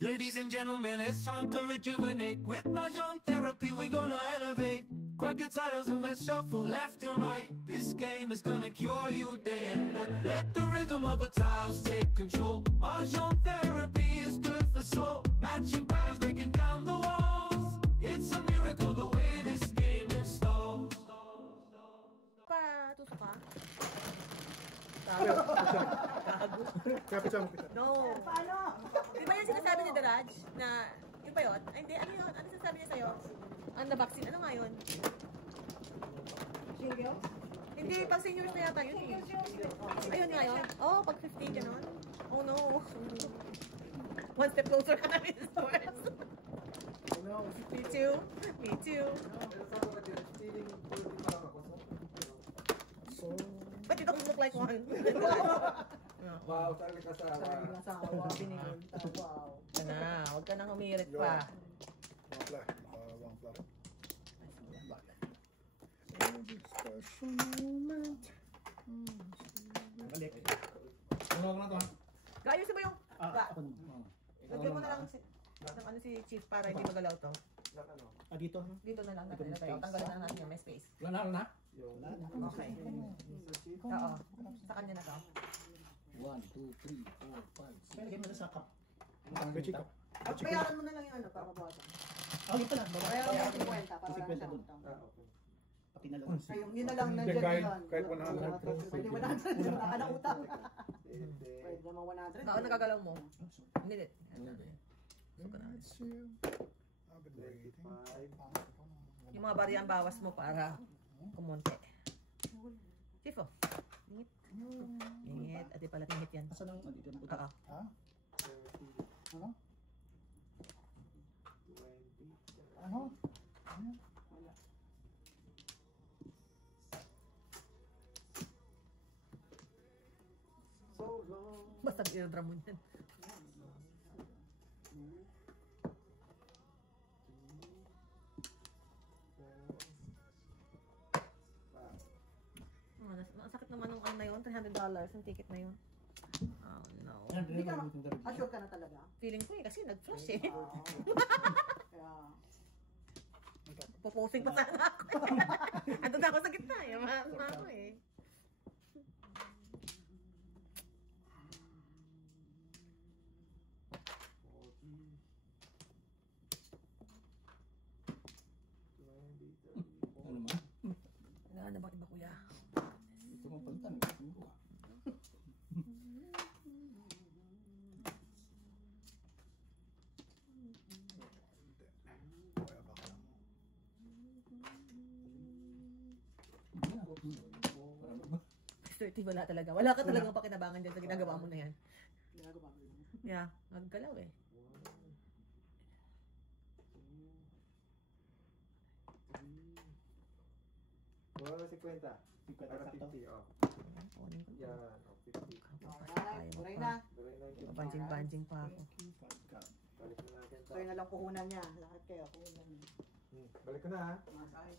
Ladies and gentlemen, it's time to rejuvenate. With Mahjong therapy, we're gonna elevate. Grab your titles and let's shuffle left and right. This game is gonna cure you day and night. Let the rhythm of the tiles take control. Mahjong therapy is good for soul. Matching patterns, breaking down the walls. It's a miracle the way this game installs. Tusok ka? No. Paano? Di ba yung sinasabi ni Daraj na, yun ba yun? Ay, hindi, ano yun? Ano sinasabi niya sa'yo? Ang na-vaccine, ano nga yun? Shingles? Hindi, pag seniors na yata yun eh. Ayun nga yun. Oh, pag 15 gano'n. Oh no. One step closer ka na rin sa stores. Me too. Me too. Ba't you don't look like one? Wow, sarili ka sa Asawa, binigol. Wow. Na, huwag ka nang humirit pa. Special moment. balik. Ano na to? Gayusin mo yung... Ako Lagyan mo na lang si Chief para hindi magalaw to. dito. Dito na lang natin. Tanggalin na natin yung may space. Wala na? Okay. Oo. Sa kanya na to. 1, 2, 3, 4, 5, 6. Lagyan mo na sa cup. Ang chico. Bayaran mo na lang yung ano, para mabawasan. Yun pala. Bayaran mo yung 50 para Si wala Kwenta siyang dun. utang. Pati na lang. Ayun, yun na lang nandiyan yun. Kahit 100. Pwede 100, wala ka na utang. Pwede naman 100. Ano nagagalaw mo? Hindi. Yung mga bariyang bawas mo para kumonte. Chief, oh. Ingit. Ingit. Ate pala tingit yan. Asa nang dito na Oo. Ha? Ano? Ano? Wala. So long. Basta i-drum mo yan. Ang sakit naman ng ano na yun, $300 ang ticket na yun. Oh no. Hindi ka, assure ka na talaga? Feeling ko eh, kasi nag-flash eh. Kaya, Puposing pa sana ako. Andun ako sa gitna eh. Mahal na ako eh. Ano ma? Wala na bang iba kuya? Ito mo palitan. Certain wala talaga. Wala ka talagang pakinabangan dyan sa ginagawa mo na yan. ginagawa ko yun. Yeah, nagkalaw eh. Wala na 50. 50 Para sakto. 50, oh. Kunin ko. Yan, oh, 50. Alright, tuloy na. Tuloy na yung 50. Banjing-banjing pa ako. Balik na natin. So yun na lang puhunan niya. Lahat kayo, puhunan niya. Balik ko na ha. Masay.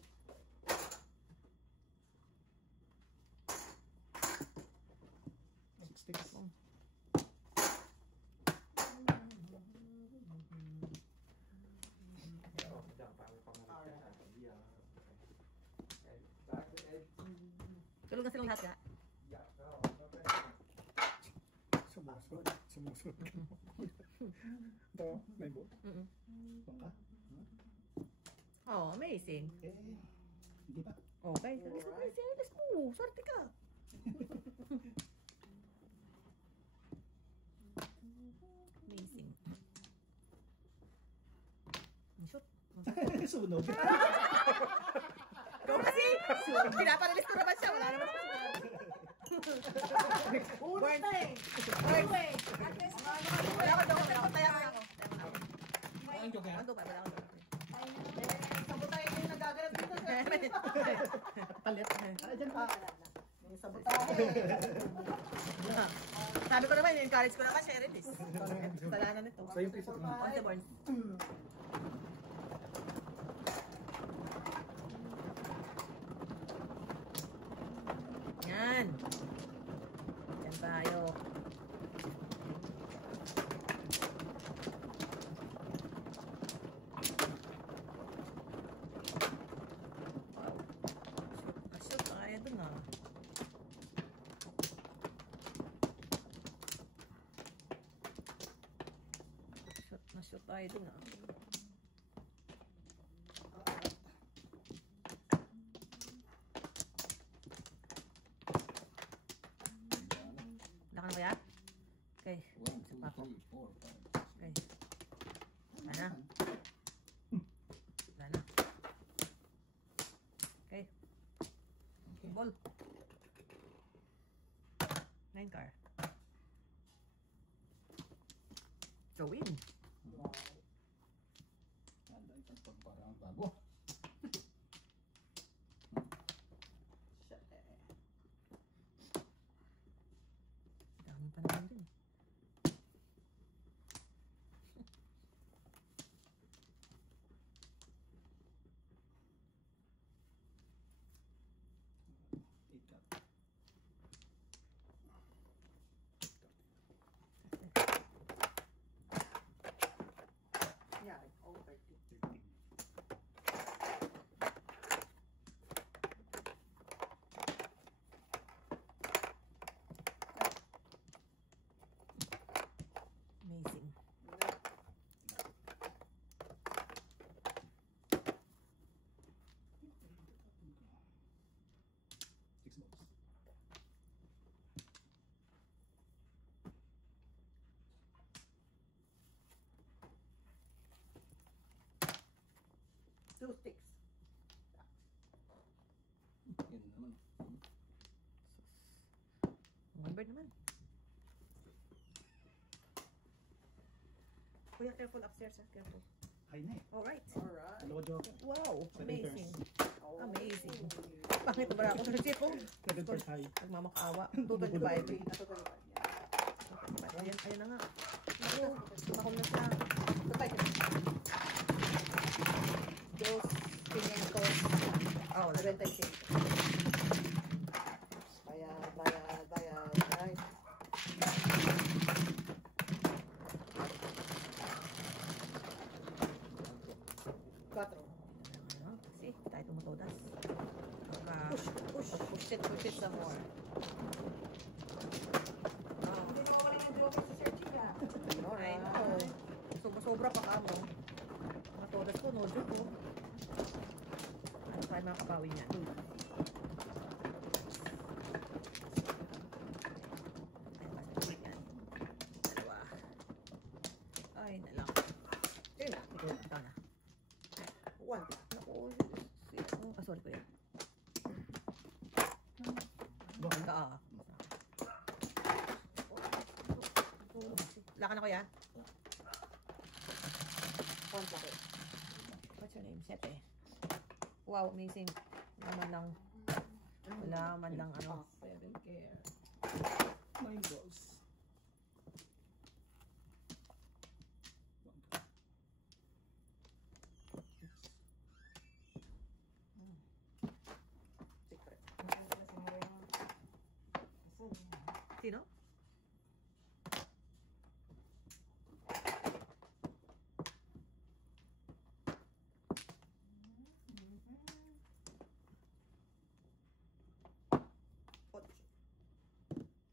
Tulog na silang lahat ka. Sumusod. Sumusod. Ito, may boat. Bangka? Oh, amazing. Hindi pa. Okay, let's go. Swerte ka. Amazing. Shoot. Sunog. Go kasi! Pinapanalis ko naman siya. Wala naman ako. Uno na eh! Wait. Wala ko doon. Taya ko ako. Ang joke Ano ba? Wala ko doon. Sabotahe na yung nagaganap dito. Palit. Para dyan pa. May sabotahe. Sabi ko naman, encourage ko na ka, share it. Kasalanan nito. Sa'yo piso. On the board. Yan. Yan tayo. Nashoot tayo dun ah. Wala ka na kaya? Okay. 1, 2, 3, 4, 5, 6. Okay. Wala na. Wala na. Okay. Ball. 9 car. Throw in. Ada itong pagparang bago. Dami pa naman din. Ikat. Yeah, all 30. 13. Amazing. Six balls. Two sticks. Yun naman. One bird naman. Kuya, careful upstairs, ah. Careful. High na eh. Alright. Alright. Dalawa joker. Wow, amazing. Oh. Amazing. Pangit ba ako sa chip ko? Second first high. Nagmamakaawa. 225. Ayan, ayan na nga. Ako, mahom na siya. Dos 500. Oh, 95. Bayad, bayad, bayad. Right. Quatro. see, tayo tumutodas. Push it some more. Hindi na mawala yung joker sa Sir Chica. Alright. Sobra pa ka mo. Matodas ko, no joke ko. Ano tayo makakabawi niya? Dalawa. Ay, nalang. Yun na. Ito na. One. Naku, sorry kuya. Bakit? Wala ka na kuya? One laki. What's your name? Sete. Wow, amazing. Wala man lang ano. 7 care. 9 balls. Secret. Sino?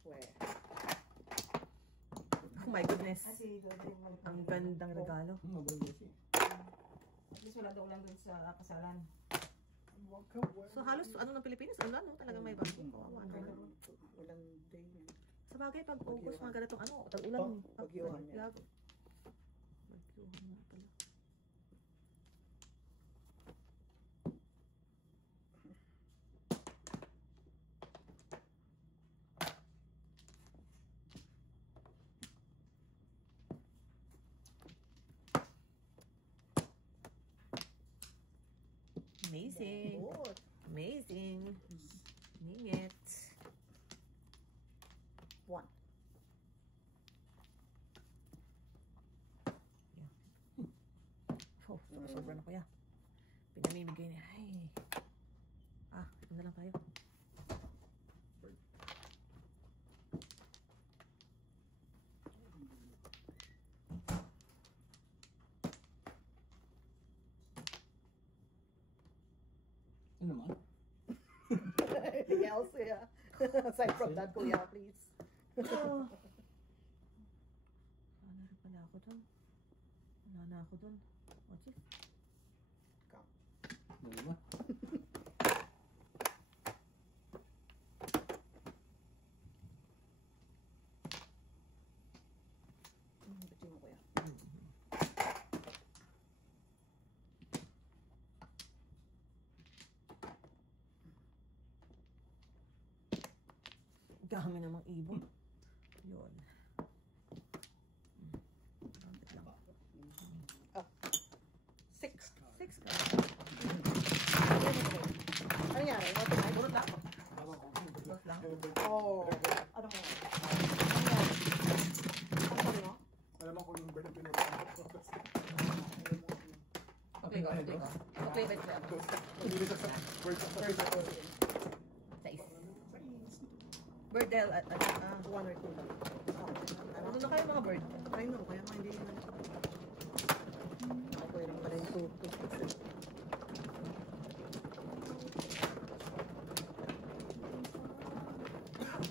Where? Oh my goodness. Ang gandang regalo. Mabago siya. At least wala daw lang dun sa kasalan. So halos ano ng Pilipinas, ano talaga may bago. Kawawa naman. Walang day. Sa bagay, pag August, mga ganitong ano, tag-ulan. Bagyuhan niya. Bagyuhan nga pala. Amazing. Good. Amazing. Ningit. One. Oh, sobra na kuya. Pinamimigay niya. Ay. Ito na lang tayo. Ano naman? Anything else? Yeah. Aside from that, kuya, please. Ano rin pala ako doon? Wala na ako dun. Oh, jeez. Dalawa. Ba't mo kuya? Dami namang ibon. Yun. Six. Six ka. Ano nangyari? What the Burot lang ako. Burot lang. Oh. Ano mo? Ano sabi mo? Alam mo kung yung bird na pinunod. Okay ko. Okay ba ito ako? Sais. Birdel at One or two lang. ano na kayo mga bird? I know, kaya nga hindi naman. Ako lang pala yung two.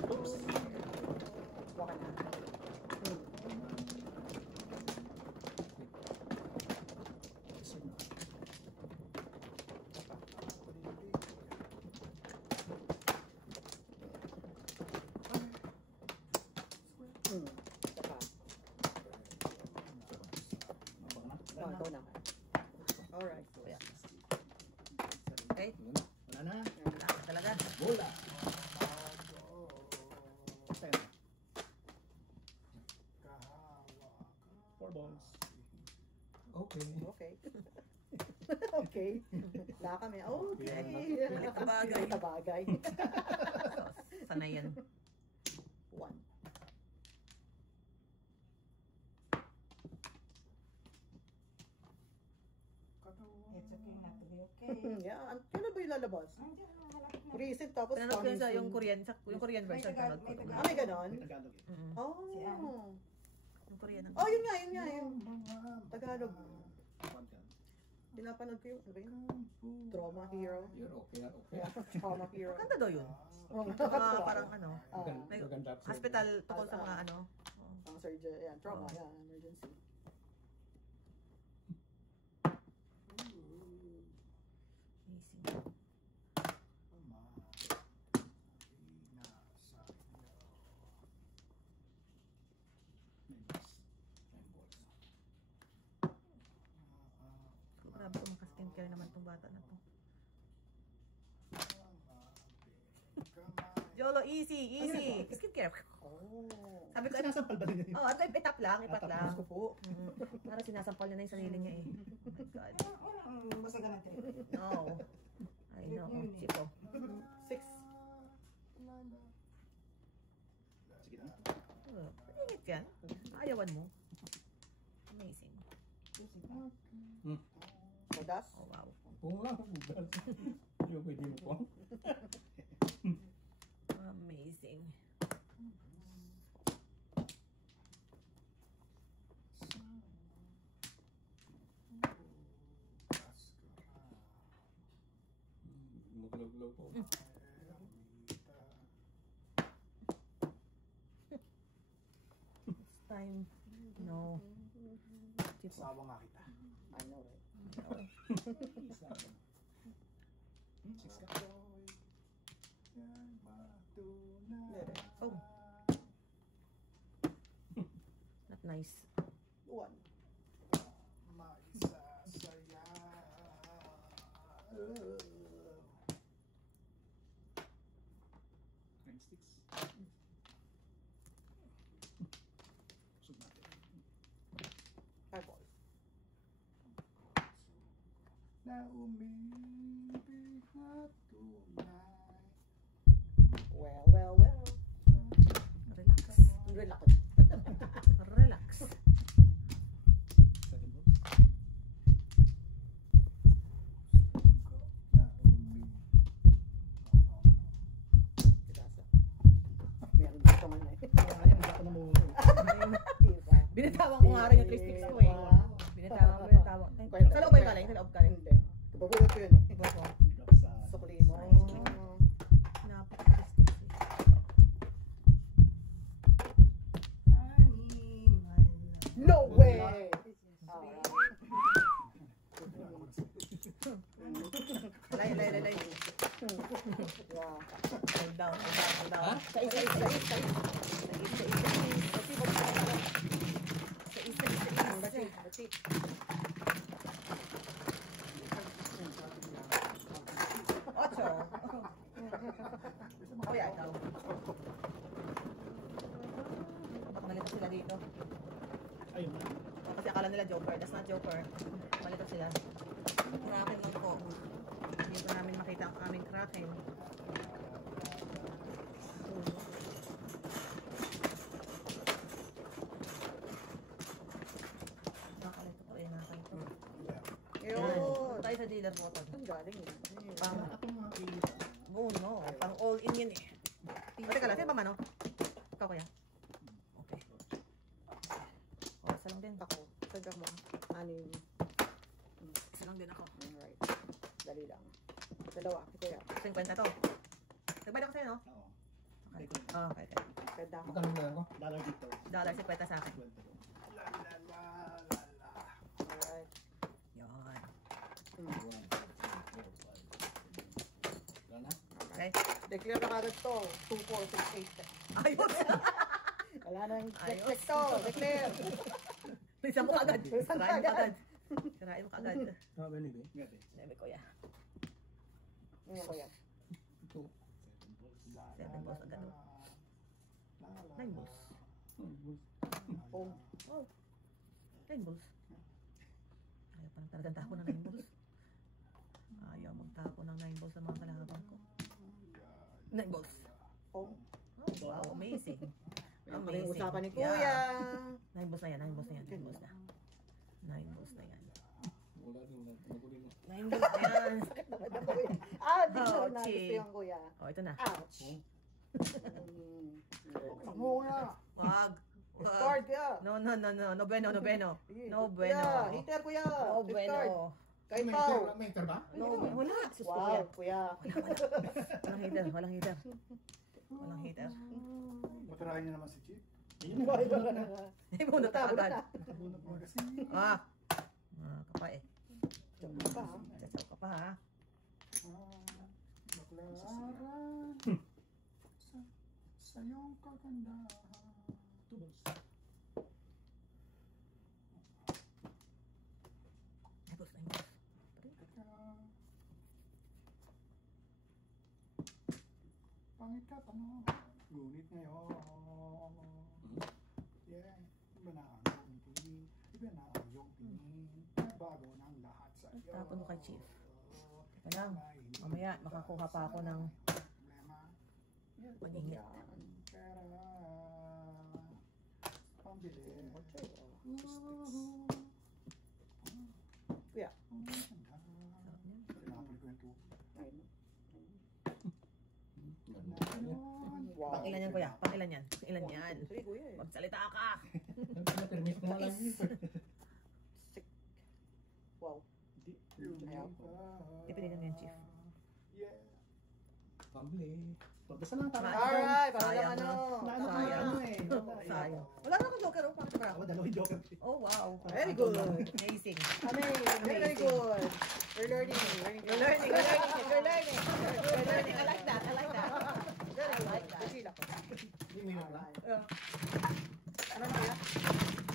Oops. Waka na. Saka. Oh, ikaw na. Alright. Yeah. Okay. Wala na. Wala ka talaga. Bola. Ten. 4 balls. Okay. Okay. Okay. Wala kami. Okay. Tabagay. Tabagay. Sanay yan. One. It's okay not to be okay. Yeah. Kailan ba yung lalabas? Andiyan, malapit na. Recent tapos Pinanood ko yun sa coming yung soon. Korean May version. Tagalog, Pinanood ko. may Ah, may ganon? May Tagalog eh. Mm-mm. Si Ann. Oh. Yung Korean. Oh, yun nga, yun. Tagalog. One card. Pinapanood ko yun. Ano ba yun? Trauma Hero. You're okay, okay. Yeah, Trauma Hero. Maganda daw yun. Oh, Parang ano. may Maganda. Hospital tungkol sa mga ano. Ang surgery, yan, trauma, yan, emergency. Amazing. Grabe kung maka-skincare naman tong bata na to. Jolo, easy. Skincare. Oh. Sabi ko, Sinasampal ba din yun? oh, itap lang. Tapos ko po. Para sinasampal niya na yung sarili niya eh. Oh my God. Walang basagan natin. No. I know. Sipo. Six. Sige na. Oh, ingit yan. Ayawan mo. Amazing. Modas. Oh, wow. Oo lang, bugas. Hindi mo pwede mo po. Amazing. Magulaw-gulaw po. It's time. No. Sipo. Sawa nga kita. I know, right? Six ka. Oh. Not nice. One. Nine sticks. Sub natin. Five balls. Na umibig na tunay. Well. Relax. Relax. Relax. 7 balls. Na umibig. Kirasa. Meron dito man eh. Sayang, hindi ako namulog. Diba? Binitawan ko nga rin yung 3 sticks ko eh. Binitawan. Ay, Kwenta. sa loob kayo galing? Sa loob galing? Hindi. Kababulot ko yun eh. Iba ko. Drop sa... Sukli mo. Napaka 3 sticks eh. No way! Alright. Yeah. Hold down, hold down, hold down. Sa isa. That's it. Ocho. Oh, yeah, ikaw. Baka malito sila dito. Ayun na. Kasi akala nila Joker. That's not Joker. Malito sila. Kraken lang po. Hindi ko namin makita ang aming Kraken. Nakalito ko eh. Nakalito. Yun. Tayo sa dealer mo. Ang galing yun. Pang, Ako mga oh no. Pang all in yun eh. O, teka lang. Sino ba mano? Ikaw kaya? Okay. O, isa lang din. Ako. Saga mo. Anim. Isa lang din ako. Alright. Dali lang. Dalawa. Kaya. 50 to. Nagbayad ako sa'yo, no? Oo. Okay. Oh, okay, okay. Pwede ako. Magkano na ako? Dollar dito. Dollar 50 sa akin. 20. La la la la la. Alright. Yun. 1, 2, 3, 4, 5, 6, 7. Wala na? Okay. Declare na kagad to. 2, 4, 6, 8. Ayos! Wala nang Ayos. check to. Declare. Isa mo kagad. Bilisan Sirain mo kagad. kagad. Sirain mo kagad. Ah, anyway. Ngati. Sabi ko ya. Ano ko yan? 2. 7 balls agad. 9 balls. Oh. Oh. 9 balls. Ayaw pa talagang tapo ng 9 balls. Ayaw magtapo ng 9 balls sa mga kalaban ko. 9 balls. Oh. Oh, wow, amazing. Ang usapan ni Yeah. Kuya. 9 balls na yan, 9 balls na yan, 9 balls na. 9 balls na yan. Wala din na. Maguling na. 9 balls na yan. Di ko Oh, na chi. gusto yung Kuya. Oh, ito na. Ouch. Mo ya. Wag. Discard Wag. Kuya. No, no, no, no. No bueno, no bueno. No Kuya, bueno. Hitter Kuya. No Discard. bueno. Kay May Pao. inter- May inter ba? No, wala. Sus ko yan. Wow, Kuya. Walang hater, walang hater. Walang hater. Matirahin niya naman si Chip. Ayun na. Hindi mo na agad. Bunot mo kasi. Ah. Ah, kapa eh. Joke pa, ha? Sasaw ka pa ha. Baklaran. Sa iyong kagandahan. 2 balls. Ay, boss, ay, boss. Pangit ka, ano? Ngunit ngayon. Yeah, iba na ang iyong tingin. Iba na ang iyong tingin. Bago ng lahat sa iyo. Tapon mo kay Chief. Teka lang. Mamaya, makakuha pa ako ng Problema. maningit. Pera. Pambili. Kuya. Tinapon ko yung tubig. Wow. Pang ilan yan, kuya? Pang ilan yan? Pang ilan yan? Sige, Kuya. Magsalita ka! Permit ko na lang yun. Wow. Ayaw. Ipilitan mo yan, Chief. Yeah. Pambili. Pagdasa lang tama. Alright, para Sayang, lang ano. Naano ka Sayang. ano eh. Sayang. Wala na akong joker, oh. Bakit ba? Ako dalawang joker. Oh, wow. Very good. Amazing. Amazing. Very good. We're learning. You're learning, you're learning. We're learning. You're learning. I like that. I like that. I like that. Chill ako. Hindi mo yun na. Ano na kaya?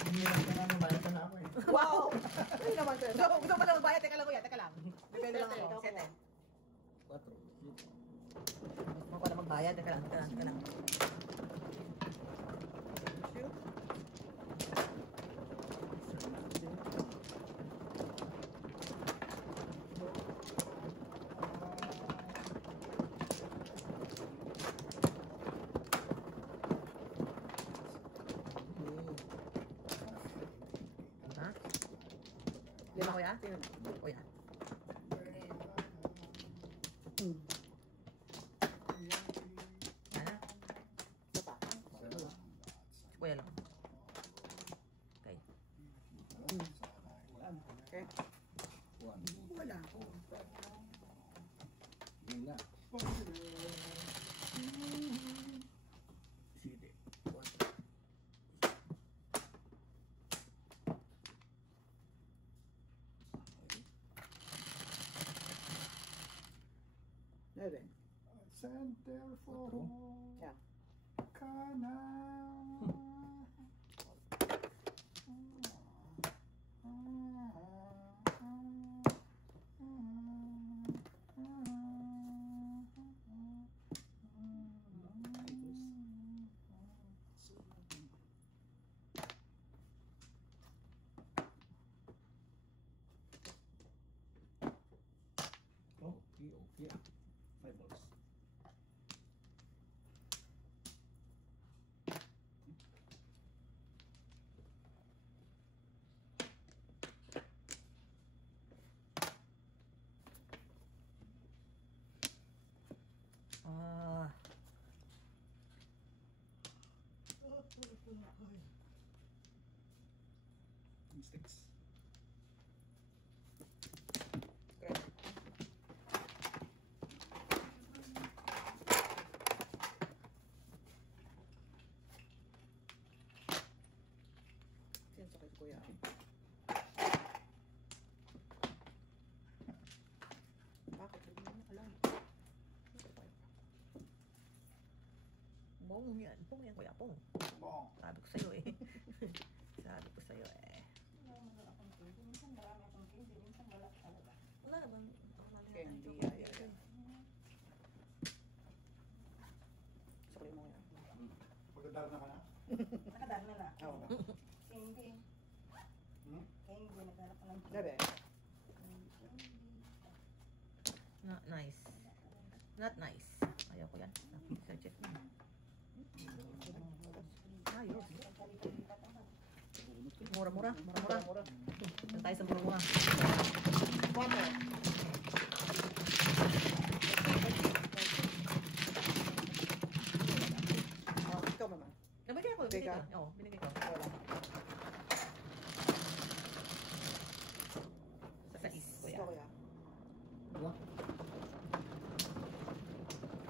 Hindi mo yun na. Bayad na ako eh. Wow! Ano naman sir? Gusto mo lang magbayad? Teka lang, kuya. Teka lang. Depende lang ako. Sete. 4. Gusto mo pala magbayad? Teka lang, teka lang, teka lang. Ha? Lima, kuya? Kuya. Ha? Kuya lang. Okay. Okay. 1. Wala. Yun na. Sige. 1. Nueve. Center for Yeah. Kana. Oh, okay, okay. 5 balls. Ah, Mistakes. Sinsakit kuya. Bakit? Hindi mo alam. pong yan. Pong yan, kuya. Pong. Bong. Sabi ko sa'yo eh. Sabi ko sa'yo eh. Minsan marami akong candy, minsan wala talaga. Wala naman. Candy, yeah. Sakli mo yan. Pagkadar na ka na? Nakadaan na. Oo. Candy. Hmm? Candy, naghanap ka ng Gabi. Not nice. Not nice. Ayaw ko yan. Search it na. Ayos. Mura-mura. Mura-mura. Doon tayo sa mura-mura. Water. Ikaw naman. Nabigay ko. Binigay Binigay ko. Oo, binigay ko. Wala. Sa sais, kuya. Ikaw kuya. Dua.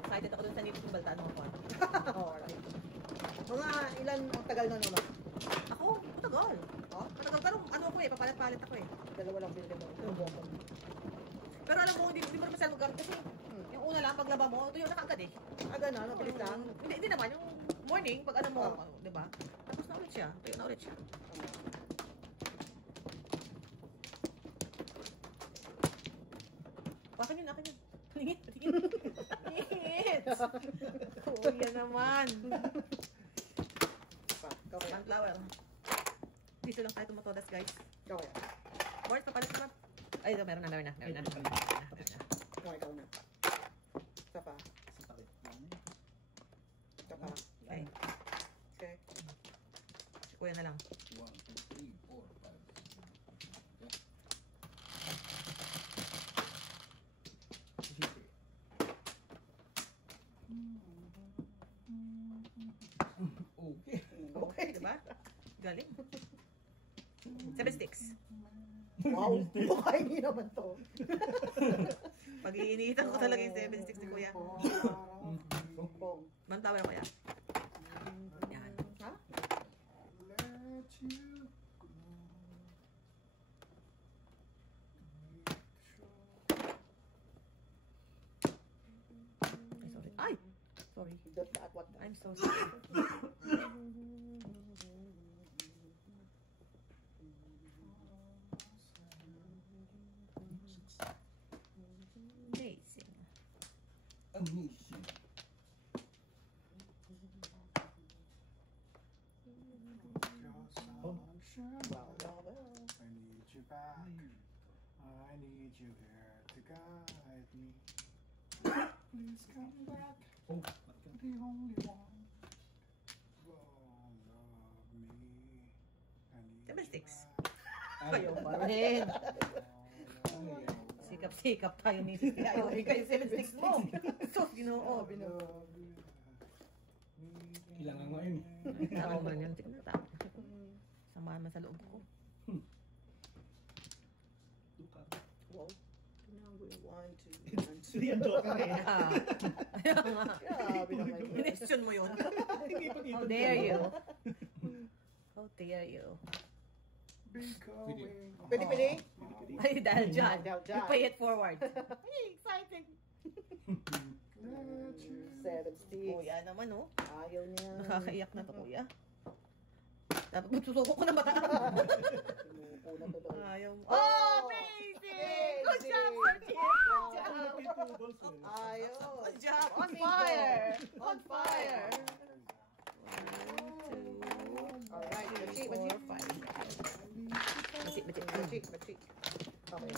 Excited ako dun sa nito kung baltaan mo ako. Oh, alright. Mga ilan ang tagal na naman? Ako, matagal. Oh? Matagal. Pero ano ako eh, papalit-palit ako eh. Dalawa lang binili mo. Yung buko. Pero alam mo, hindi mo naman sa lugar kasi yung una lang, paglaba mo, ito yung nakagad eh. Ah, gano'n? Napili lang? Hindi naman, yung morning, pag ano mo, Oh. di ba? Tapos na ulit siya. Tayo na ulit siya. Akin yun, akin yun. Tingin, tingin. Tingin. Kuya naman. Pa, ikaw kuya. Sunflower. Dito lang tayo tumatodas, guys. Ikaw kuya. Boris, papalit ka ba? Ay, ito, meron na. Ikaw, ikaw na. Isa pa. Sa takip. Isa pa. Okay. Okay. Si Kuya na lang. 1, 2, 3, 4, 5. Okay. Okay. Diba? Galing. 7 sticks. Wow. Mukha hindi naman to. Pag iinitan ko talaga yung 7 sticks ni Kuya. Bong. Mantawa Kuya. Yan. Ha? Let you go. Ay, sorry. Ay! Sorry. At what time? I'm so sorry. Amazing. Amazing. Your sunshine. Wow. I need you back. I need you here to guide me. Please come back. Oh, makan. The only one who love me. I need 7 you sticks. back. Ayaw pa rin. Ayaw. Sikap-sikap tayo ni Sisi. Ayaw rin kayo 7 sticks mo. So, ginoo. Love you. Kailangan ngayon. Tao man yan. Tignan na tao. Samahan man sa loob ko. Tukar. Wow. Tingnan ko yung 1, 2, 1, 2. Yan daw. Kaya, ayaw nga. Grabe naman yun. Minestyon mo yun. How dare you? How dare you? Be going. Pwede, pwede? Ay, dahil dyan. Dahil dyan. You pay it forward. Ay, exciting. Let 7 sticks. Kuya naman, oh. Ayaw niya. Nakakaiyak na to, kuya. Dapat magsusuko ko na ba? Sinuko na to daw. Ayaw mo. Oh! Amazing! Good job, Sir Chief! Good job! Ayos. Good job! On fire! On fire! Alright, Three, machik, four, machik. five. Machik, machik. Machik, machik. Okay.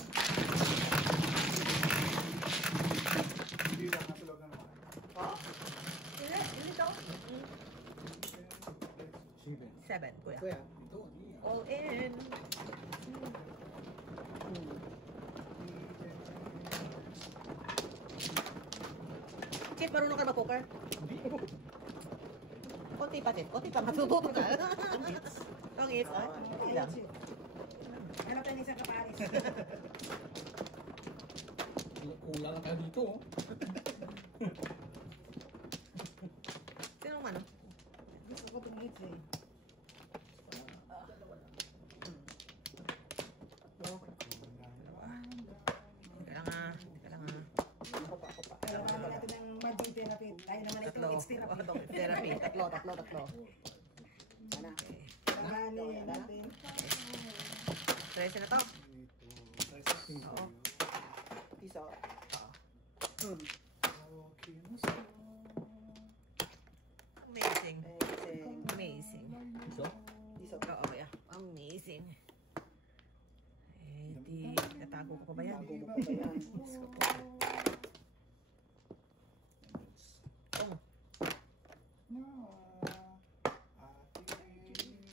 Hindi lang natulog na naman. Oh? Ilan daw? 7, kuya. Kuya. Ito, di. All in. Chief, marunong ka ba-poker? Konti pa, Chief. Konti pa. Matututo ka. Ang hits, ah. Hindi lang. Hanap tayo ng isang kapares. Kulang ka dito, oh. Sino ang ano? Gusto ko itong hits eh. Teka lang ah. Teka lang ah. Ako pa, ako pa. Kailangan naman natin ng magic therapy. Tayo naman ito, Tatlo. hits therapy. Tatlo. Therapy. Tatlo. Ano? Kailangan natin. 13 na to. Oo. Isa. Okay na siya. Amazing. Amazing. Amazing. Iso? Isa. Oo, kuya. Amazing. Eh, di, natago ko pa ba yan? Bago mo pa ba yan? Diyos ko po.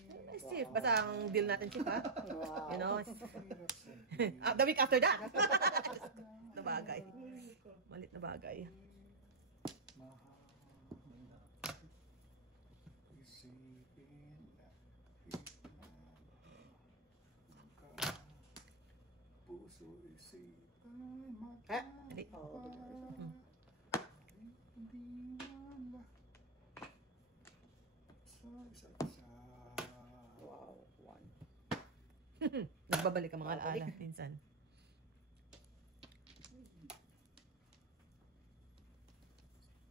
Oh, nice, Chief. Basta ang deal natin, Chief, ha? Wow. You know? The week after that. Na bagay. Malit na bagay. Puso isipan Eh? Dali. Oo. hindi wala sa isa't isa. Wow. One. Nagbabalik ang mga alaala minsan.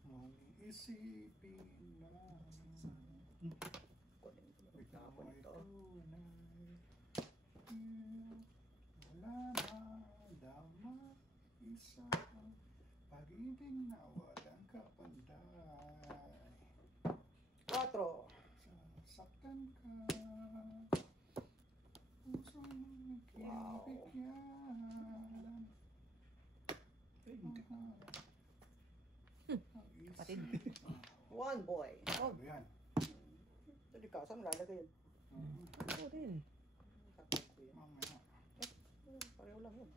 Mong isipin na Kunin ko na. ikaw Tapon ay ito. tunay. Wala na dama isa pag-ibig na walang kapanday. 4. Sasaktan ka puso mong Wow. kinibigyan. Kapatid. 1 boy. Oh, yan. Hindi ka, saan lalagay yun? Ako din. Mamaya. Pareho lang yun.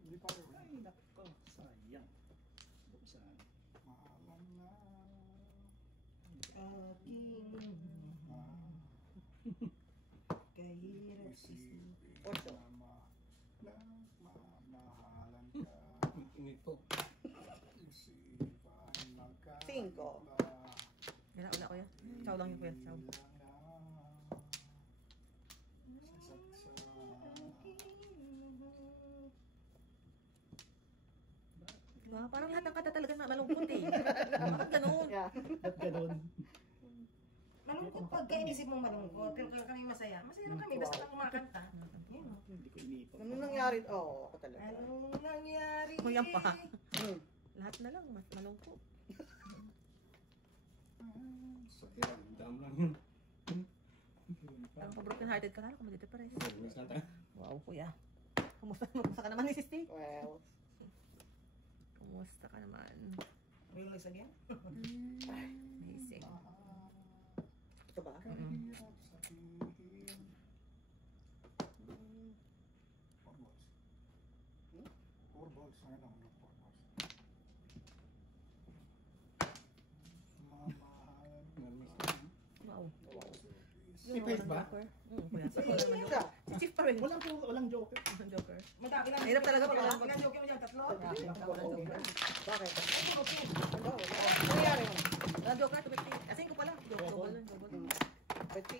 Hindi pa rin. Ay, nako. Sayang. Buksan. Mahalan na. Aking kahirap Isipin Ocho. na mamahalan ka. Ito. Isipan magkaiba. 5. Wala, wala, kuya. Chow lang yung kuya. Chow. Diba? Parang lahat ng kata talaga na malungkot eh. Bakit ganun? Yeah. Ba't ganun? Malungkot pag inisip mong malungkot. Pero kami masaya. Masaya lang kami. Basta lang kumakanta. Yun. Hindi ko iniipon. Ano nangyari? Oo, ako talaga. Anong nangyari? Kuya pa. Hmm. Lahat na lang, mas malungkot. Sakit. Dam lang yun. Parang pa-broken hearted ka lalo kung mag-depress. Service na tayo. Wow, kuya. Kumusta ka naman ni Sisti? Well, Kumusta ka naman? Will this again? Amazing. ito ba? Kahirap sabihin. 4 balls. 4 balls. Ano lang yung 4 balls? Mamahalan Wow. May price ba? Kuya. So, wala naman Isa. Si Chief pa rin. Walang joker. Ang joker. Ilan Hirap talaga pag wala. Ilan joke mo dyan? Tatlo? Bakit? Puro two. Ano? Ano nangyari mo? Ang joker, tumiti. Kasi ko pala. Double lang, double. Pwede.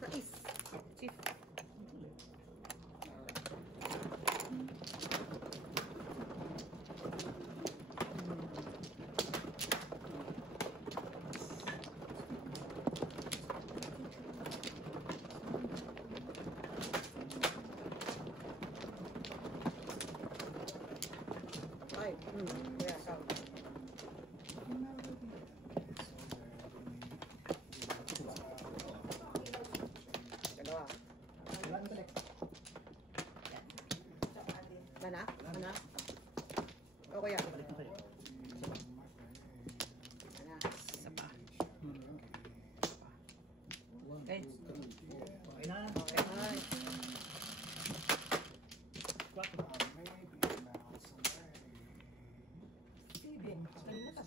Sa is. Chief.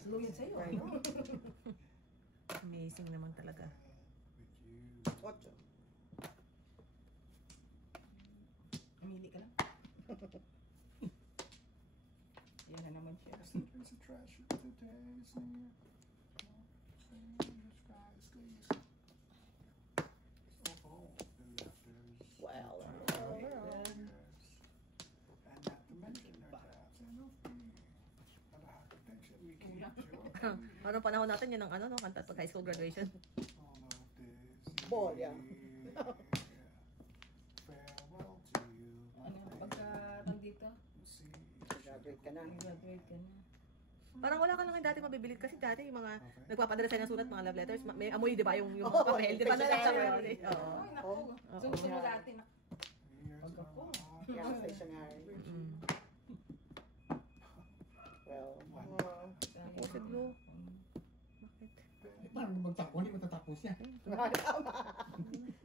Slow yan sa'yo. I know. Amazing naman talaga. With you. 8. Mamili ka lang. Yan na naman siya. There's a treasure today's near. The sky is clear. Oh, Well, and not to mention our doubts and no fear about the things that we keep doing. Anong panahon natin yun ng ano, no? Kanta pag high school graduation. All of this Ball, yeah. year. Farewell to you, my Ano, friend. pagkatang dito, See, graduate ka na. graduate ka na. Parang wala ka lang yung dati mabibilid kasi dati yung mga Okay. nagpapadala sa'yo ng sulat, mga love letters, may amoy, di ba? Yung Oo, papel, di ba? stationery. Oo. Ay, naku. Oh. Susunod mo dati na. years Pag ako. are long. Yeah, stationary. Mm. Well, Pusit blue. Bakit? Paano magtapos? Hindi matatapos yan. tama.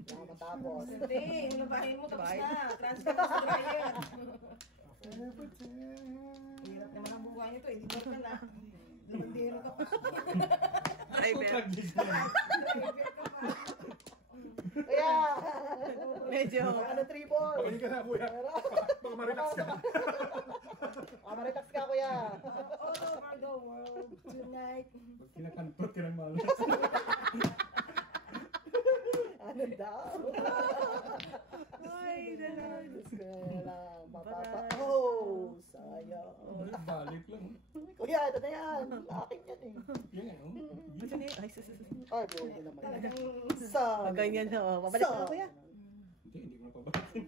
Matapos. Hindi, unabahin mo, tapos na. Transfer mo sa dryer. Hirap naman ang buhay nito, hindi ka na. Lumandero ka pa. Driver. Driver ka pa. Kaya, Medyo. ano, 3 ball. Pagaling ka na, kuya. Baka ma-relax ka. Maritax ka, kuya. All over the world tonight. Pag kinakantot ka ng malas. Ano daw? Ay, dalag. Diyos ko lang, mapapa. Baray. Oh, sayang. Balik lang. Kuya, ito na yan. Akin yan eh. Yan nga, oh. Ito na yun. Ay, sus. Ay, buhay naman. Talagang Sa. Pag ganyan siya, oh. Babalik ka na, kuya. Hindi ko napabalik.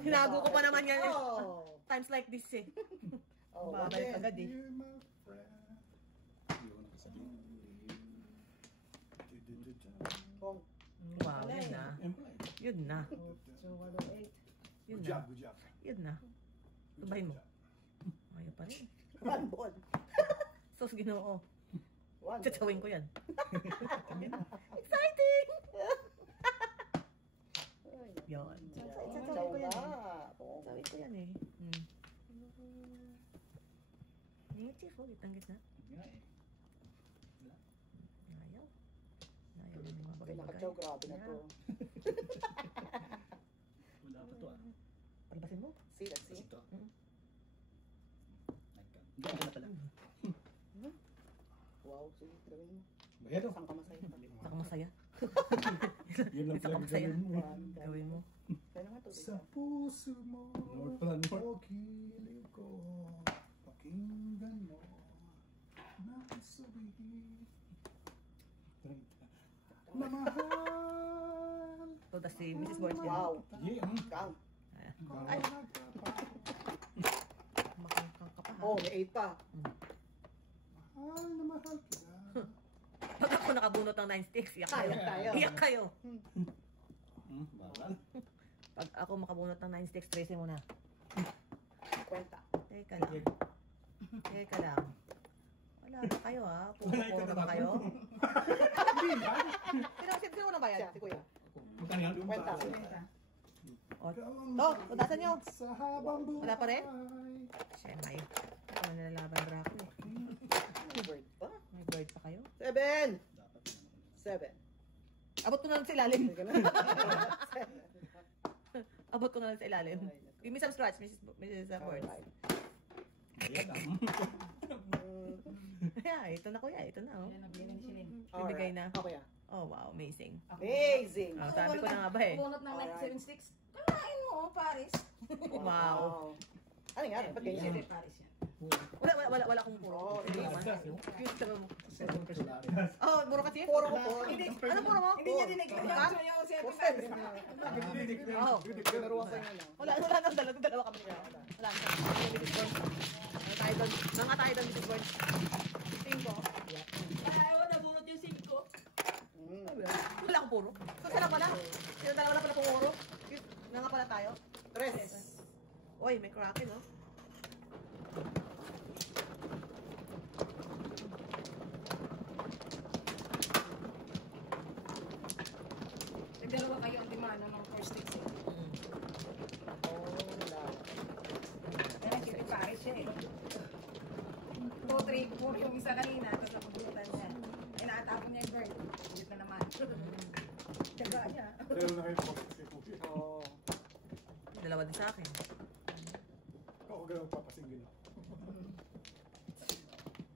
Hinago ko pa naman yan. Oh. Times like this eh. Oh, Babalik agad eh. You're my friend. Hindi ko nakasabihin. Kung Wow, yun na. Yan pala eh. Yun na. so 108. Yun Good na. job, good job. Yun na. Good Sabahin mo. job. Ayaw pa rin. 1 ball. Sos, ginoo. 1 Tsatawin ko yan. Exciting! Yun. Ikaw na. Oo. Tsatawin ko yan eh. Yung chief, oh, gitang gitna. Yan nga eh. Ayaw. Ayaw na yung mga Pinakatsaw, bagay-bagay. grabe na to. Wala pa to ah. Palabasin mo. See, let's see. Ito. Mm. Hindi ako na pala. Wow, sige, gawin mo. Bayad oh. Saan ka masaya? Saka masaya. Yun lang Isa pala ka masaya. gagawin mo. Gawin mo. Kaya naman to. Sa puso mo, North pala, north. o kilig ko, pakinggan mo, nasabihin na mahal. So, tas si Mrs. Boyce yan. Wow. Yeah, Count. Ay, makangkang ka pa ha. Oh, may 8 pa. Mahal na mahal kita. Pag ako nakabunot ng 9 sticks, iyak kayo. Kaya tayo. Iyak kayo. Bakal. Pag ako makabunot ng 9 sticks, 13 mo na. Kwenta. Teka lang. Teka lang. Wala pa kayo ha. Puro na ba kayo? Sino na bayad? Si kuya. Magkano yan? Kwenta. Oh, udasan nyo. Sa habang buhay. Wala pa rin? Siyempre. Ano nalalaban na ako eh. May word pa. May bird pa kayo. 7. Dapat 7. Abot ko na lang sa ilalim. Sige na. 7. Abot ko na lang sa ilalim. Give me some scratch, Mrs. Boyce. Alright. Bayad ah. Yeah, ito na kuya. Ito na oh. Yan, nabigyan na ni Shelin. Bibigay na. Okay ah. Oh, wow. Amazing. Amazing. Oh, sabi ko na nga ba eh. Bunot ng Alright. 97 sticks. Kalain mo, Paris. Wow. Ano nga? Ba't ganyan? Siyempre, Paris yan. Wala akong puro. Oh, Hindi hindi. naman. Cute sabi mo. Solari. Oh, puro kasi? Puro ko po. Hindi, Ano puro mo? hindi niya dinigyan. Ha? So, yung si Ate Posted. Paris. Oh. Pinaruwa ko yun. Wala nang dalawa kami niya. Wala na. Mrs. Boyce. Ano tayo doon? Mga tayo doon, Mrs. Boyce. Tingin ko. Ayaw, nabunot yung 5. Wala akong puro. So, sila pala. Sila dalawa na pala puro. Nga nga pala tayo. 3. Uy, may kraken, no? Nagdalawa kayo ang dimano ng first sticks. Oh, wala. Kaya si Ate Paris siya eh. 2, 3, 4 yung isa kanina, tapos napugutan niya. Ay, nakatapon niya yung bird. Ulit na naman. Tiyaga niya. Pero na kayo po si Kuya. Oo. Dalawa din sa akin. Ako ganun papasingin ako.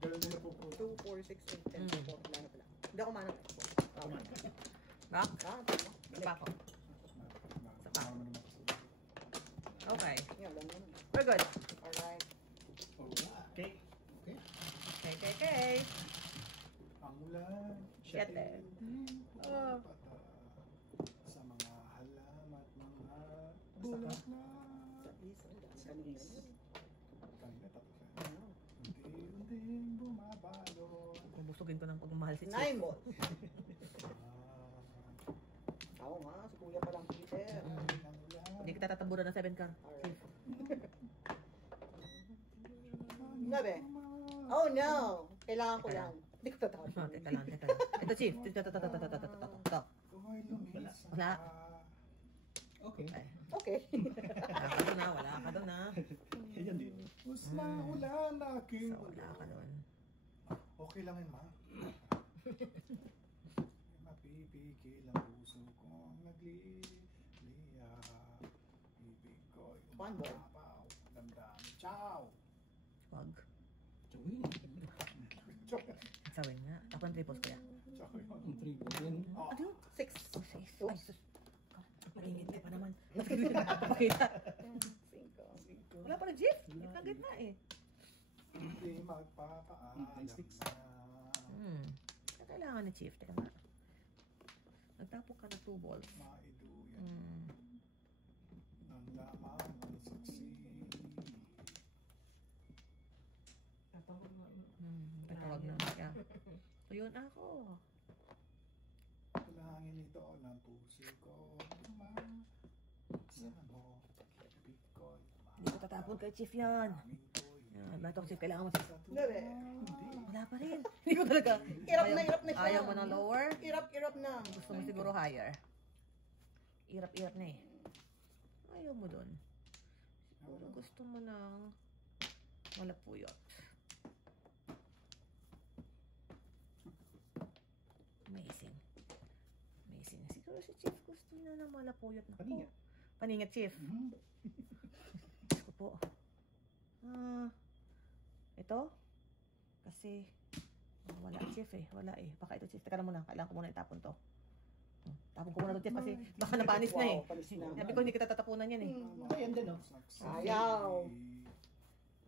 Ganun din na po po. 2, 4, 6, 8, 10, 4. Wala na pala. Hindi ako manang. Back? Ano pa ako? Okay. Yeah, alam mo naman. We're good. Alright. Okay. Okay. Ang ulan. Siyete. Oh. Sa mga halamat, mga bulak na. Kanina. Kanina tapos na. Unti-unting bumabalo. Bubusugin ko ng pagmamahal si 9 Chief. ball. Oo nga, si Kuya palang Peter. Hindi kita tataburan ng 7 car. Alright. 9. Oh no! Kailangan ko yan. Hindi ko tatapos. Oh, teka lang. Ito, Chief. Ito. Wala. Okay. Okay. Wala ka doon na. Yan din. Mas maulan aking So, wala ka doon. Okay lang yun, ma. Mapipigil ang puso kong nagliliya. Ibig ko'y One ball. umapaw. Damdam. Ciao! Wag. Chawin. Sawin nga. Tapos triples kaya. Ciao yun. Ang 3 ball yan. Oh, 6. Ay, sus. Malingit ka pa naman. Pakita. 5. Wala pa na, Chief. Gitna eh. hindi magpapaalam Six. na Kailangan ni Chief. Teka nga. Nagtapok ka na 2 balls. maiduyan ng lamang ang saksi. Patawag na siya. So, yun ako. Tulangin ito ng puso ko. Sama mo. Ibig ko'y Hindi ko tatapon kay Chief yan. maraming ko'y Yan, batok Chief. Kailangan mo, Chief. Gabi. Wala pa rin. Hindi ko talaga. Hirap na siya. Ayaw mo ng lower? Hirap na. Gusto mo siguro higher. Irap na eh. Ayaw mo dun. Siguro gusto mo ng malapuyot. Amazing. Siguro si Chief gusto na ng malapuyot na. Paningat. Paningat, Chief. Mhm. Gusto po. Ito? Kasi wala, Chief eh. Wala eh. Baka ito, Chief. Teka na muna. Kailangan ko muna itapon to. Tapon ko muna ito, Chief. Kasi baka napanis na eh. Wow, panis na. Sabi ko hindi kita tatapunan yan eh. Ayan din, oh. Ayaw.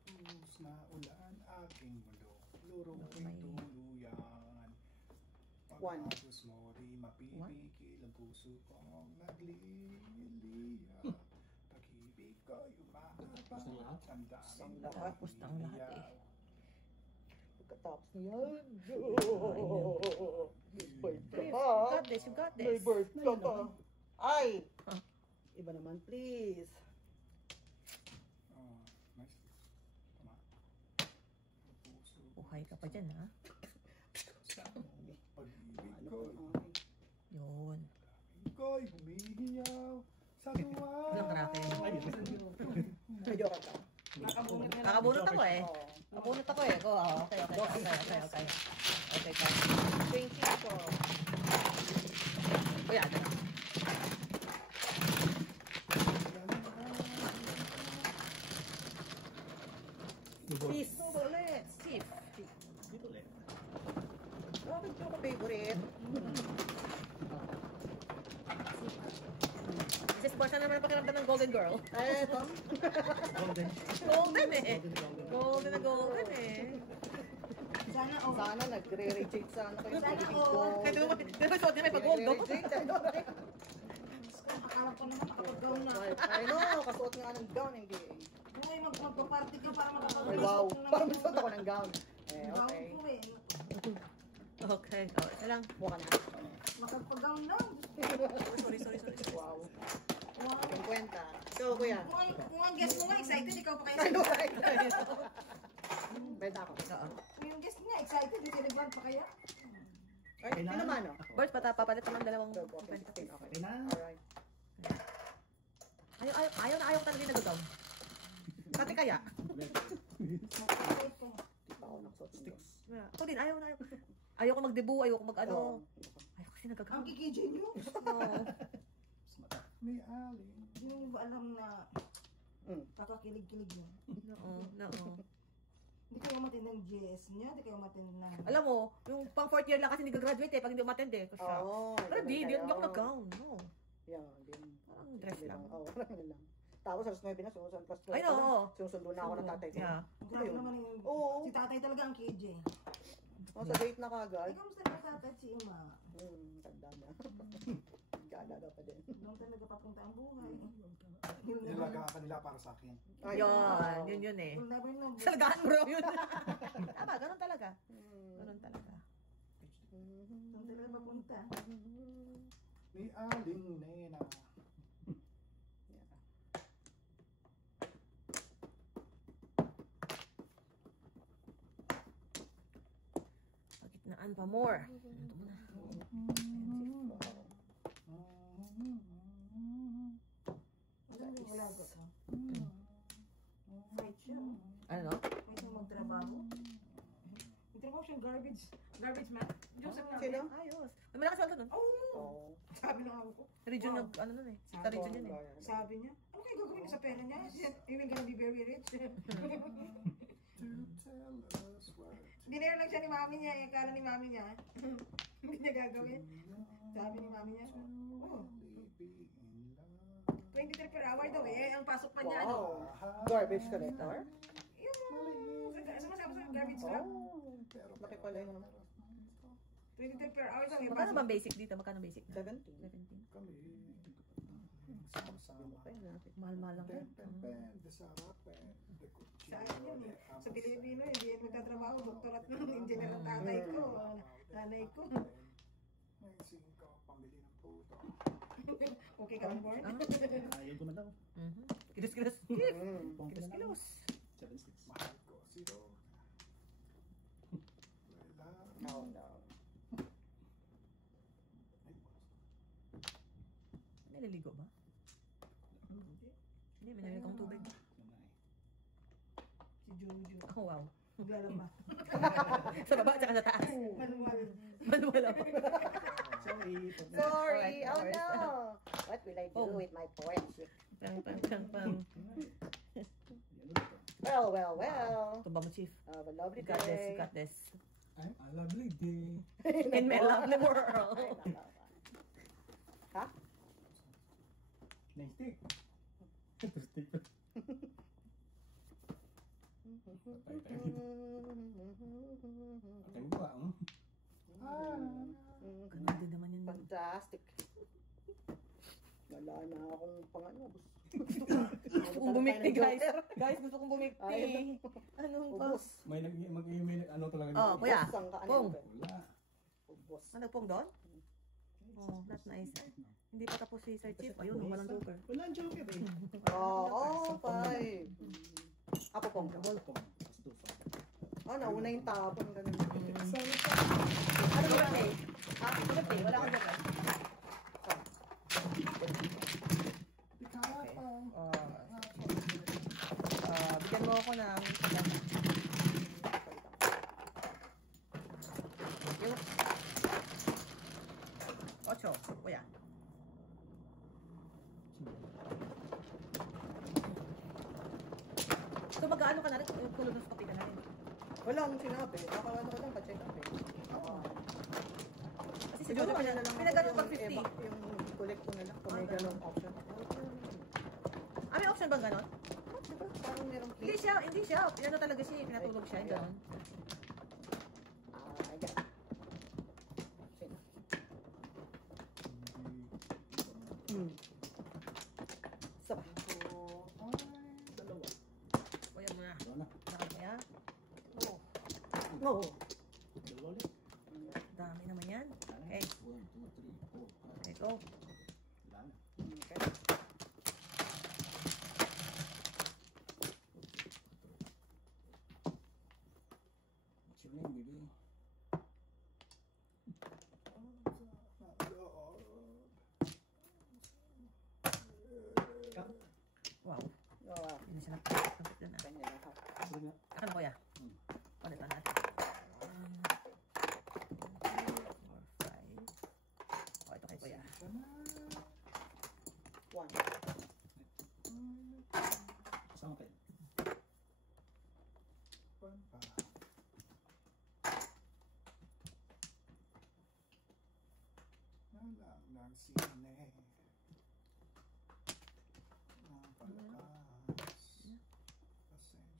Pulos na ulan aking mulo. Luro ko'y May- tuluyan. One. Pagkatapos mo di mapipigil ang puso kong nagliliya. Pag-ibig ko'y Tapos na lahat? umaabang. Damdamin Ang ko'y Tapos na ang lahat eh. iiyak. Pagkatapos niyan. Chief, you got this, you got May this. bird ka pa. Ay! Huh? Iba naman, please. Oh, nice. Tama. Ang puso Buhay ka pa dyan, ha? pag-ibig Ano ko'y pa? Yun. ko'y humihiyaw sa tuwa. Walang karate. Medyo ka ka. Nakabunot na lang. Kakabunot ako eh. Oo. Kakabunot ako eh. Go, okay. Okay, Thank you po. Kuya, ano na? Peace. Ulit. Chief. Dito ulit. Bakit ko favorite? Mrs. Boss, ano naman ang pakiramdam ng Golden Girl? Eto. Golden. Golden eh. Golden. Golden eh. Sana, oh. Sana nagre-reject sana kayo sa Sana, ibig oo. ko. Kaya di ba suot niya may pag-gold, no? Nagre-reject, ano? Akala ko naman nakapag-gown na. I know, kasuot nga ng gown, hindi. Uy, magpa-party ka para Ay, makapag-gown. wow. Parang gusto ako ng gown. Eh, Gown okay. ko eh. Okay. Oh, ito lang. Buka na. Makapag-gown lang. Sorry. Wow. Wow. 50. So, kuya. Kung ang guest mo nga excited, ikaw pa kayo I know, sa... right? Benta ako. Oo. Kung yung guest nga excited, di sinigban pa kaya? Ay, hindi naman, no? Boss, papalit naman dalawang So, 20. okay. Okay na. Alright. Ayaw talaga din nag-gown. Pati kaya. Di pa ako nakasuot Sticks. Ako din, ayaw na. Ayoko mag-debut, ayoko mag-ano. Ayoko kasi Ang nagkakaroon. kay KJ nyo. Mas mata. Ni Aling. Hindi mo ba alam na kakakilig-kilig yun? Oo. Hindi kayo matindi ng GS niya, hindi kayo matindi ng... Alam mo, yung pang 4th year lang kasi hindi gagraduate eh, pag hindi umattend eh. Kasi Oo. pero di ako nag-gown. No. Yan, din. Parang dress lang. Oo, parang yun lang. Tapos alas 9 na, sumusunod plus 12 Ay, oo. Sinusundo na ako ng tatay ko. Yeah. Grabe naman yung... Oo. Si tatay talaga ang KJ. Sa date na kagad. Ay, kamusta na tatay si Ima? Tanda na. Galaga pa din. Doon talaga papunta ang buhay. Nilaga ka nila para sa akin. Yun eh. You'll never know. Salagaan bro yun. Tama, ganun talaga. Ganun talaga. Doon talaga papunta. Ni Aling Nena. Pagitnaan pa more. Wala ko. Fight siya. Ano? Fight siyang magtrabaho. Magtrabaho siyang garbage man. Joseph na. Sino? Ayos. May malakas sweldo nun. Oo. Sabi lang ako. Region nag, ano nun eh. Sa region yun eh. Sabi niya, ano kayo gagawin niya sa pera niya? You will gonna be very rich. To tell us what Dinero lang siya ni mami niya, eh. Kala ni mami niya. Hindi niya gagawin. Sabi ni mami niya, oh, really be in love. 23 per hour daw eh. Ang pasok pa niya, ano? Wow. Garbage collector? Yung sumasabi sa garbage club. Pero Laki pala yun. 23 per hour daw eh. Magkano bang basic dito? Magkano basic? 17. 17. kami sama-sama. Mahal-mahal lang yun. Pen, desarapen, de Saan yun eh? Sa Pilipino, hindi yan magtatrabaho. Doktor at engineer ang tatay ko. Nanay ko. May singko, pambili ng puto. Okay ka lang, Born? Ayaw ko na daw. Kilos-kilos. Pongko na lang. Kilos. 7 sticks. Mahal ko si Dora. Wala. No. Naliligo ba? Hindi, may nalilig akong tubig. Si Jojo. Oh, wow. Maglalang ba? Sa baba, tsaka sa taas. Manual. Manual ako. Sorry. Sorry. Alright, Oh alright. no. What will I do Oh. with my poetry? Pang. Well. Tumba mo, Chief. Have a lovely You got this, you day. got this. I'm a lovely day. In my lovely world. Ha? Nice stick. Ito stick. Patay mo ba? Ganun din naman yun. Fantastic. Wala na akong pangano. Kung bumikti, guys. Guys, gusto kong bumikti. Anong Ubus. May ano talaga. Oh, kuya. Ubus ang kaano. Pong. Wala. Ubus. Ano pong doon? Oh, that's nice. Hindi pa tapos si Sir Chief. Ayun, walang joker. Wala ang joker eh. Oo, five. Ako pong. Wala po. Tapos two, five. Nauna yung tapon. Ganun. Ano ba eh? Bumikti, wala akong joker. Bigyan mo ako ng yung 8, kuya. So mag-ano ka na rin? Colonoscopy ka na rin. Walang sinabi. Nakawala ko lang pa-check up eh. Kasi si Jojo pinagano pag 50. Yung collect ko na lang. Kung may ganong option. May option bang ganon? Diba? Parang merong Hindi siya. Pinano talaga siya, pinatulog siya, yung ganon. Ayan. Sino? Isa ba? Dalawa. Kuya mo na. Wala na. Kaya, No. Dalawa ulit. dami naman yan. Okay, 1, 2, 3, 4, 5. okay, go. Wala na. Okay. What's your name, baby? Wow, Oh, hindi na siya nagpapit na. kanya lang ha. Wala na. Ano kuya? Hmm. Ulit na natin. ang sine. Ang palakas. Pasensya na.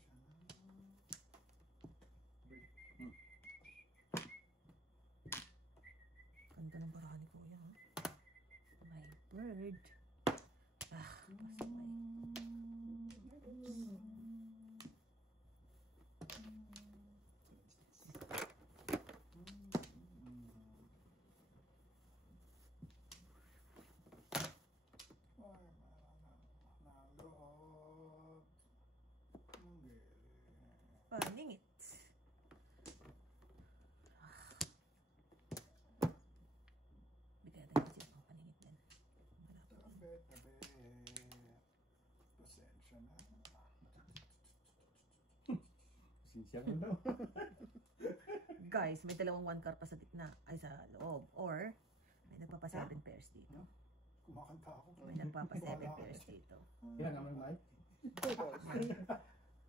Ganda ng baraha ni Kuya. My bird. Ah, pasaway. Paningit. Bigay natin kasi ang paningit din. Pasensya na. Sinsya ka daw. Guys, may dalawang 1 car pa sa gitna. Ay, sa loob. Or, may nagpapa 7 pairs dito. Kumakanta ako. May nagpapa 7 pairs dito. Ilan naman, Mike? 2 balls.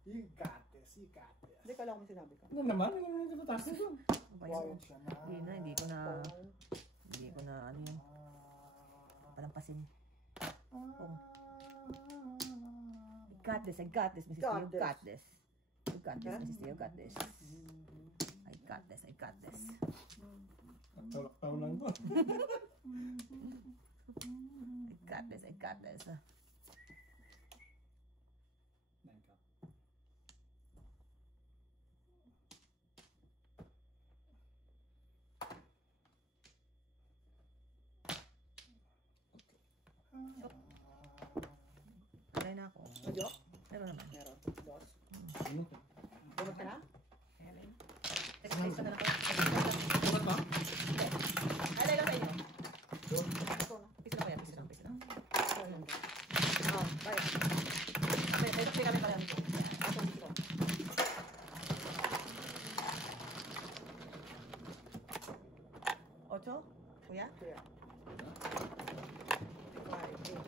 You got this, you got this. Hindi, kala ko may sinabi ka. Ano naman? Ano naman ito taas nito? Pasensya na. Hindi ko na, ano yun, palampasin. You got this, Mrs. T, you got this. You got this, Mrs. T, you got this. I got this. Ang tawak-taw lang to. I got this. Nangkap. Try na ako. Medyo? Meron naman. Meron. 2. Ano to? Bunot ka na? Meron. Text ka na lang. Bukat ba? Alay lang sa inyo. Ito na. Pisa na ba yan? Pisa na. Oh, bayan. May kami pala nito. Ako dito. Ocho? Kuya? Kuya. 5, 8.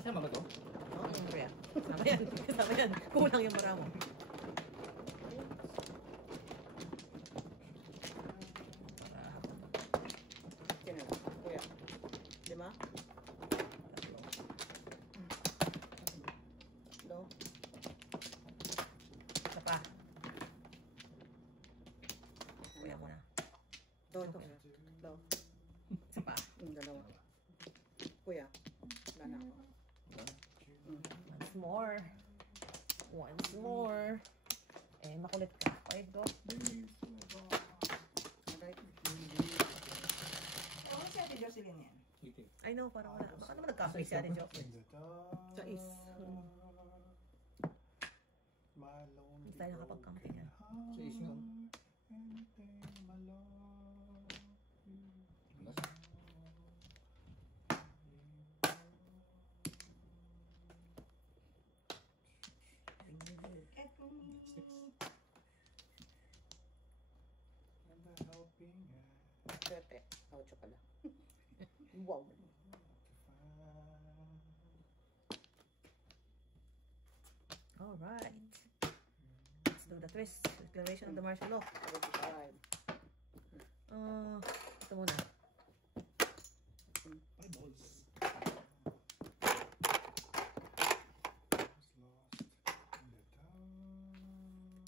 Sama ba to? Oo, kuya. Kasama yan. Kasama yan. Kulang yung mura mo. Sino? Kuya. 5? No? Isa pa. Kuya mo na. Doon. No? Isa pa. Dalawa. Kuya. Wala na ako. Once more. Once more. Eh, makulit ka. Okay, go. Alright. Oo, si Ate Jocelyn yan. Itik. I know, parang wala. Baka naman nagka-free si Ate Jo. Sa is. Hindi tayo nakapag-camping yan. Sa is yun. Mas. Sete. 8 pala. Wow. Alright. Let's do the twist. Declaration of the martial law. 75. Ito muna. 5 balls.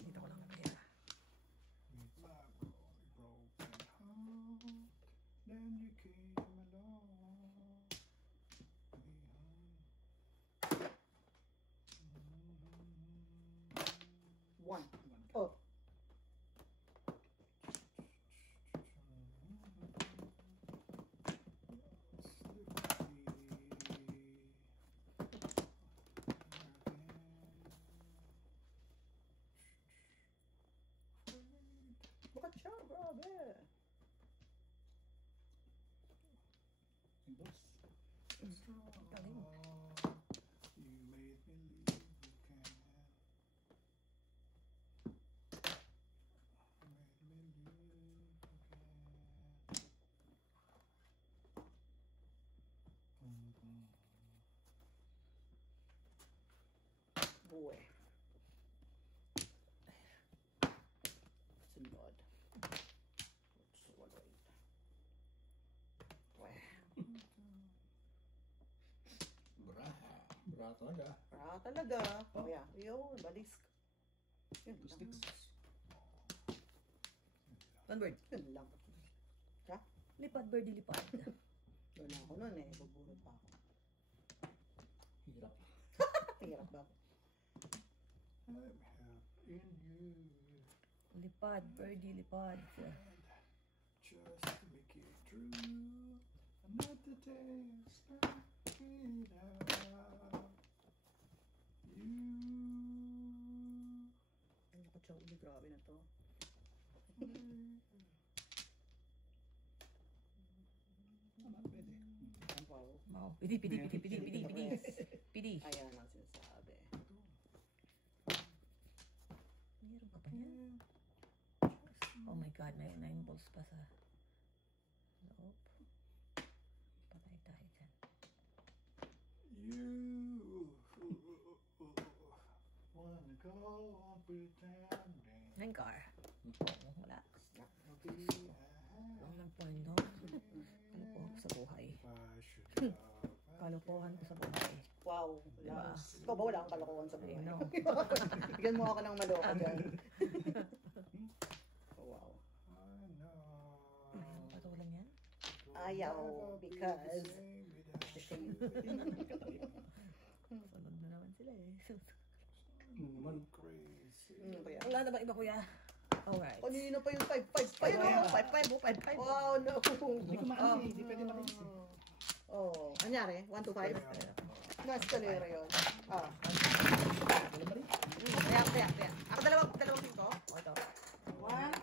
Dito ko lang nakaya. Then you came along. 1. Oh. Bukat siya, grabe. 5 balls. Galing. You made me leave again. Made me leave again. eh. Sunod. Swallow it. Weh. Braha. Braha talaga. Talaga. Oh, yeah. Yun, balisk. Yun Two lang. sticks. One word. Yun lang. Ha? Lipad, birdie, lipad. Wala ako nun eh. Bubunod pa ako. Hirap. Hirap ba ako? I'm happy in you. Lipad, birdie, lipad. Just to make it true. Another day is knocking out. You. Ay, nakachawli. Grabe na to. Tama, pwede. Ang wow. Oh, pidi. Pidi. Ayan ang sinasabi. Meron ka pa niyan? Oh my God, may 9 balls pa sa loob. Patay tayo dyan. You wanna go on pretending. Hanggar. Oh, wala. I'll be Lang ng pondo. Kalokohan ko sa buhay. if I should love. Kalokohan ko sa buhay. Wow. Diba? Ikaw ba wala kang kalokohan sa buhay? I know. Bigyan mo ako ng maloko dyan. Oh, wow. I know. Ayaw patulang yan? Ayaw, because the shame. Sunod na naman sila eh. Man. Crazy. Kaya. Wala na ba iba kuya? Alright. Kanina pa yung 5-5. Ayun Ayun, o, 5-5 o, 5-5. Wow, no. Hindi ko maano eh. Hindi pwede makinis eh. Oh, anyari? 1 to 5? Nasa kanira yun. Ah. Wala ba rin? Kaya. Ako dalawang pinto. O ito. 1,